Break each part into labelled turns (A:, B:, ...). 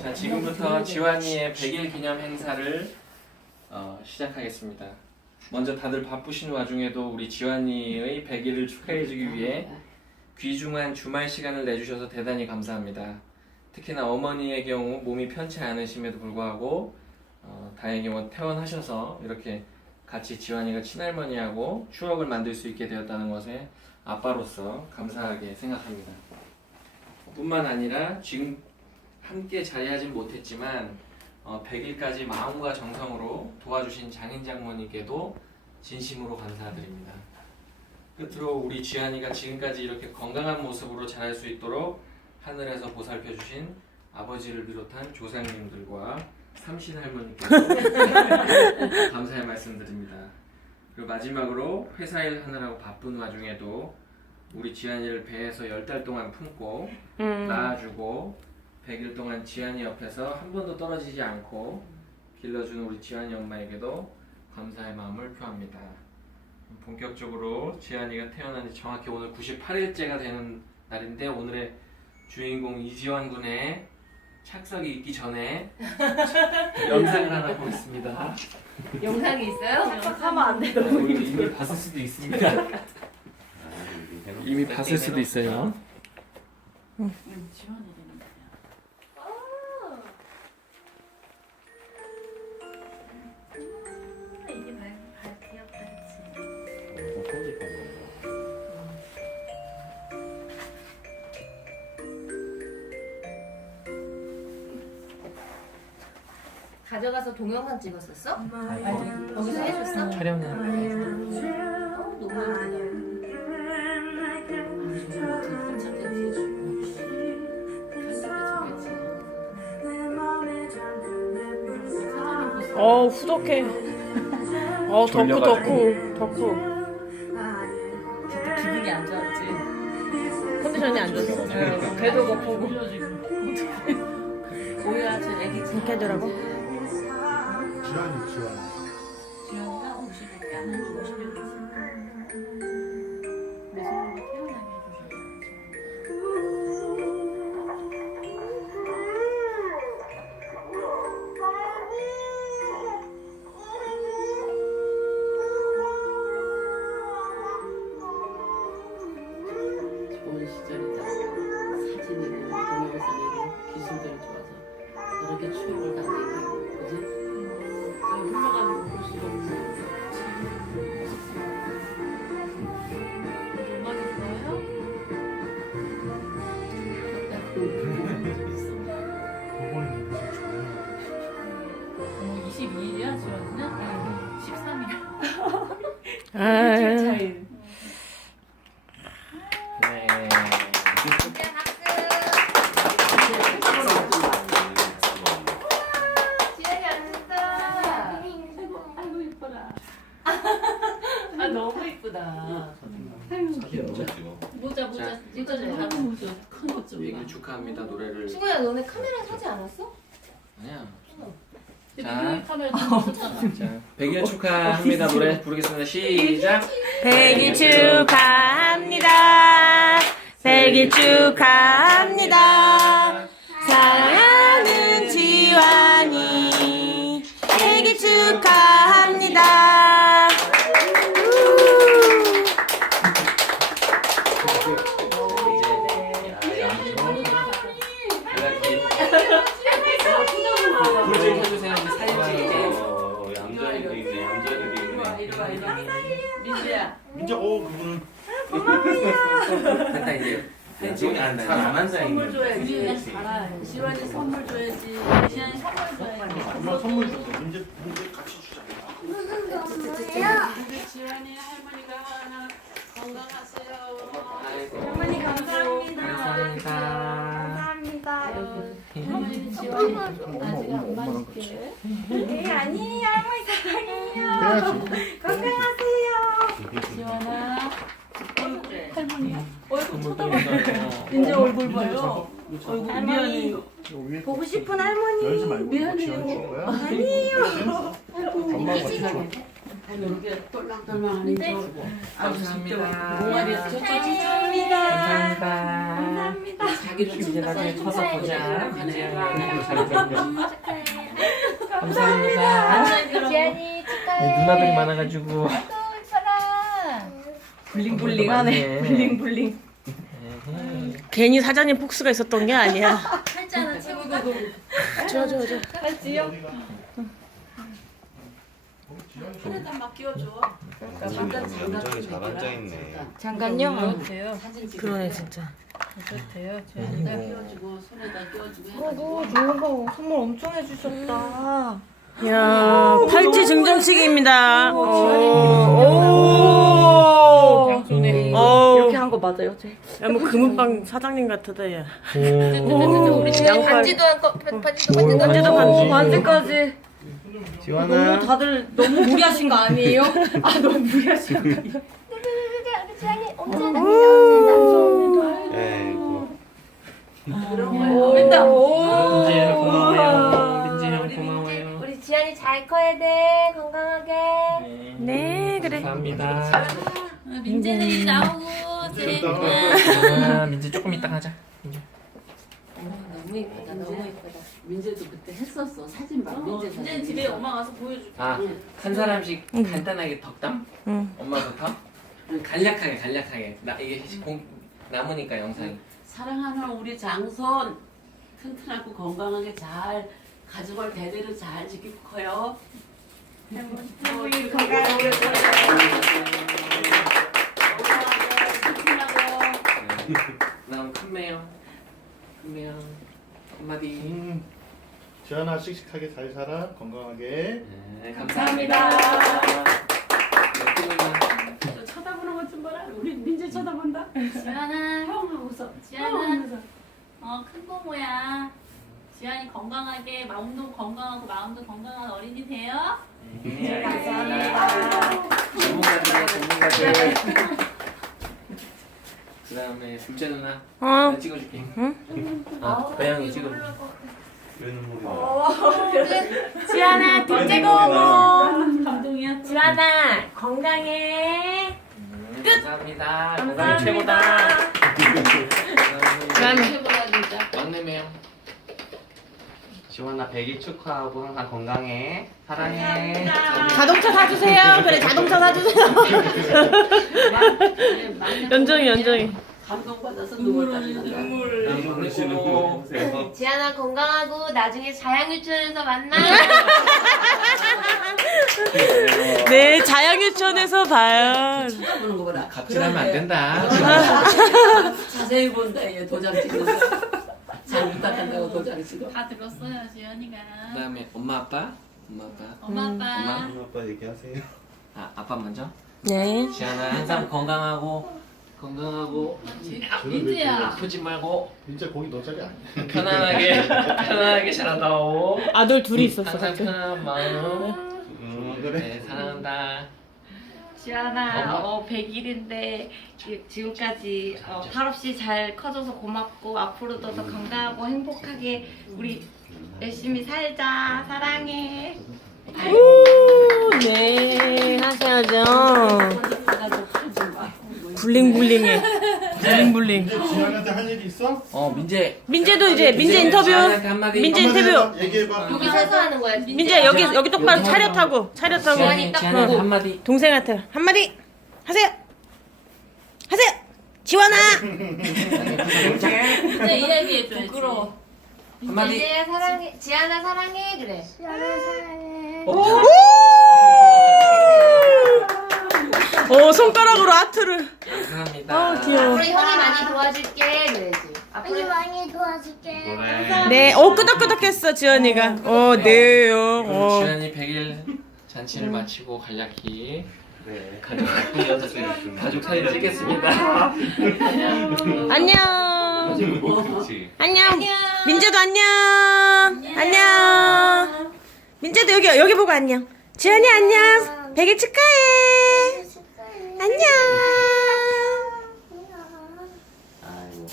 A: 자, 지금부터 지환이의 100일 기념 행사를 어, 시작하겠습니다. 먼저 다들 바쁘신 와중에도 우리 지환이의 100일을 축하해주기 위해 귀중한 주말 시간을 내주셔서 대단히 감사합니다. 특히나 어머니의 경우 몸이 편치 않으심에도 불구하고 어, 다행히 뭐 퇴원하셔서 이렇게 같이 지환이가 친할머니하고 추억을 만들 수 있게 되었다는 것에 아빠로서 감사하게 생각합니다. 뿐만 아니라 지금 함께 자리하진 못했지만 어, 100일까지 마음과 정성으로 도와주신 장인 장모님께도 진심으로 감사드립니다. 끝으로 우리 지한이가 지금까지 이렇게 건강한 모습으로 자랄 수 있도록 하늘에서 보살펴 주신 아버지를 비롯한 조상님들과 삼신 할머니께도 감사의 말씀드립니다. 그리고 마지막으로 회사 일 하느라고 바쁜 와중에도 우리 지한이를 배에서 열 달 동안 품고
B: 음.
A: 낳아주고 100일 동안 지한이 옆에서 한 번도 떨어지지 않고 길러준 우리 지한이 엄마에게도 감사의 마음을 표합니다. 본격적으로 지한이가 태어난 지 정확히 오늘 98일째가 되는 날인데 오늘의 주인공 이지환 군의 착석이 있기 전에 영상을 하나 보겠습니다.
C: 영상이 있어요?
B: 하면 안 돼.
A: 이미, 이미 봤을 수도 있습니다. 이미 봤을 수도 있어요.
C: 이 가져가서 동영상 찍었었어? 아니, 거기서 해줬어?
A: 촬영은
C: 어, 너무 예쁘다.
B: 어 후덕해. 어 덕후 덕후 덕후.
C: 기분이 안 좋았지?
B: 컨디션이 안 좋았어. 배도 고프고.
C: 오해하지, 애기
B: 이렇게 하더라고.
D: 지환이 지환
C: 지연이가 50일 안 하고 50일 됐어. 내 손으로 태어나게 해주셨어.
E: 좋은 시절이다. 사진이고 동영상이고 기술들이 좋아서 개 추억을 다 내고
C: 2일이야, 지원이는?
A: 네. 축하합니다. 노래를.
C: 친구야 너네 카메라 사지 않았어?
A: 아니야.
E: 어.
A: 자.
E: 비디오 카메라 좀 썼잖아.
A: 자, 100일 축하합니다. 노래 부르겠습니다. 시작.
B: 백일 축하합니다. 백일 축하합니다.
D: 민재 오 그분은
A: 됐다 이제.
F: 지훈이 안 잘안
E: 선물 줘야지. 지환이 선물 줘야지. 지환이 선물 줘야지.
D: 엄마 선물 줬어 민재 민재 같이 주자
E: 우리 지환이 할머니가 하나 건강하세요.
A: 할머니 감사합니다. 감사합니다.
E: 할머니 지환이 아직 안 맞을게.
D: 해야지
E: 지환아. 할머니야.
A: 선물 드립니다.
E: 민지 얼굴 봐요. 얼굴 미안해.
D: 보고 싶은 할머니 열지 말고
E: 미안해요.
D: 지환이 줄 거야? 아니에요 엄마가 줘
E: 이렇게 똘랑똘랑하니까.
A: 감사합니다.
E: 동아리 저쪽
A: 감사합니다.
E: 자기 자기를
A: 이제 나중에 커서 보자.
E: 가네.
A: 민지야 감사합니다.
C: 지안이 축하해.
A: 네, 누나들이 많아가지고.
B: 블링블링하네. 블링블링.
A: 에헤이.
B: 괜히 사장님 폭스가 있었던 게 아니야.
C: 팔자는 친구가
B: 저, 저, 저.
E: 손에다 막 끼워줘.
D: 연정이 잘 앉아있네
B: 잠깐요.
E: 사진 찍을
B: 그러네,
E: 때.
B: 진짜.
E: 돼요. 손에다 끼워주고 손에다 끼워주고.
B: 어, 좋은 거 선물 엄청 해주셨다. 이야, 팔찌 증정식입니다. 오, 오. 이렇게 한 거 맞아요, 제? 야, 뭐 금은방 사장님 같다, 야.
C: 우리 지안이
B: 양팔.
C: 반지도 한 거 반지도 반지도
B: 반지도 반지. 반지까지.
D: 지환아
B: 다들 너무 무리하신 거 아니에요? 아, 너무 무리하신 거
D: 에이구
E: 그런 거예요.
B: 됐다.
A: 민지 형 고마워요. 민지 형 고마워요.
C: 우리 지안이 잘 커야 돼 건강하게.
B: 네, 그래.
A: 감사합니다.
F: 민재들이 나오고 재밌구나.
A: 아, 민지 조금 이따 가자. 민지.
E: 너무 예쁘다. 너무 예쁘다. 민재도 그때 했었어. 사진 봐. 민재 사진.
F: 민재 집에 엄마 가서 보여줄게.
A: 아, 한 사람씩 간단하게 덕담?
B: 응.
A: 엄마부터? 간략하게, 간략하게. 나 이게 공, 남으니까 영상이.
E: 사랑하는 우리 장손 튼튼하고 건강하게 잘 가족을 대대로 잘 지키고 커요. 우리 건강하게 오래 튼튼하고
A: 다음 큰매요. 큰매요. 한마디.
D: 음, 지환아 씩씩하게 잘 살아 건강하게
A: 네, 감사합니다. 네.
E: 저 쳐다보는 것 좀 봐라. 우리 민재 쳐다본다.
F: 지안아,
E: 형 하고서.
F: 지안아, 어, 큰 고모야. 지안이 건강하게, 마음도 건강하고 마음도 건강한 어린이 돼요.
A: 네, 감사합니다. 전문가들, 전문가들. 그 다음에 둘째 누나.
B: 어.
A: 나 찍어줄게. 아, 배영이 찍어.
D: 왜 눈물이 나
C: 지안아 둘째
F: 어,
C: 고모.
F: 감동이야.
C: 지안아 건강해.
A: 음, 감사합니다. 건강이
C: 감사합니다.
A: 최고다.
B: 그다음에
E: 최고다 진짜.
A: 막내매요.
D: 지환아 100일 축하하고 항상 건강해 사랑해
B: 자동차 사주세요. 그래, 자동차 사주세요. 연정이, 연정이.
E: 감동받아서 눈물 나는 눈물.
A: 그리고
C: 지안아 건강하고 나중에 자양유치원에서 만나.
B: 네, 자양유치원에서 봐요.
E: 쳐다보는 거 봐라.
A: 갑질하면 안 된다.
E: 자세히 본다 얘 도장 찍는 거. 잘 부탁한다고 도장 찍어.
F: 다 들었어요, 지안이가.
A: 그 다음에 엄마 아빠. 엄마 아빠.
F: 엄마, 아빠.
A: 엄마.
D: 엄마 아빠 얘기하세요
A: 아 아빠 먼저.
B: 네.
A: 지안아 항상 건강하고 건강하고
F: 민재야.
A: 아프지 말고
D: 진짜 거기 너 자리 아니야
A: 편안하게 편안하게 자라다오.
B: 아들 둘이 있었어,
A: 항상
B: 갑자기.
A: 편안한 마음.
D: 음 그래
A: 네 사랑한다.
G: 지안아, 어, 100일인데 지금까지 어, 탈없이 잘 커져서 고맙고 앞으로도 더 건강하고 행복하게 우리 열심히 살자. 사랑해.
B: 오, 네, 하셔야죠. 블링블링해. 블링블링.
D: 이제 지환한테 할 얘기 있어?
A: 어 민재.
B: 민재도 이제, 민재 인터뷰.
A: 한마디.
B: 민재
D: 한마디
B: 인터뷰.
D: 해봐, 얘기해봐
C: 여기 서서 하는 거야.
B: 민재 여기, 여기 똑바로 차렷하고, 차렷 하고.
A: 지안이 지안한테
B: 어.
A: 한마디.
B: 동생한테 한마디 하세요. 하세요. 지원아.
F: 민재 이야기해줘야지. 부끄러워.
A: 한마디.
C: 지안아 사랑해. 지안아 사랑해 그래.
B: 오 손가락으로 하트를.
A: 감사합니다.
B: 아 귀여워.
C: 앞으로 형이 많이 도와줄게 그래야지. 앞으로
G: 많이 도와줄게.
D: 그래
B: 네, 어 끄덕끄덕했어 지원이가. 어 네요.
A: 그럼
B: 어.
A: 지안이 100일 잔치를 마치고 간략히
D: 그래
A: 가족 가족 사진 찍겠습니다.
B: 안녕.
D: 그렇지
B: 안녕. 민재도 안녕. 안녕. 민재도 여기 여기 보고 안녕. 지원이 안녕. 100일 축하해. 안녕.
E: 아이고.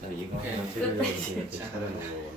D: 자 이거. 제일 잘하는 거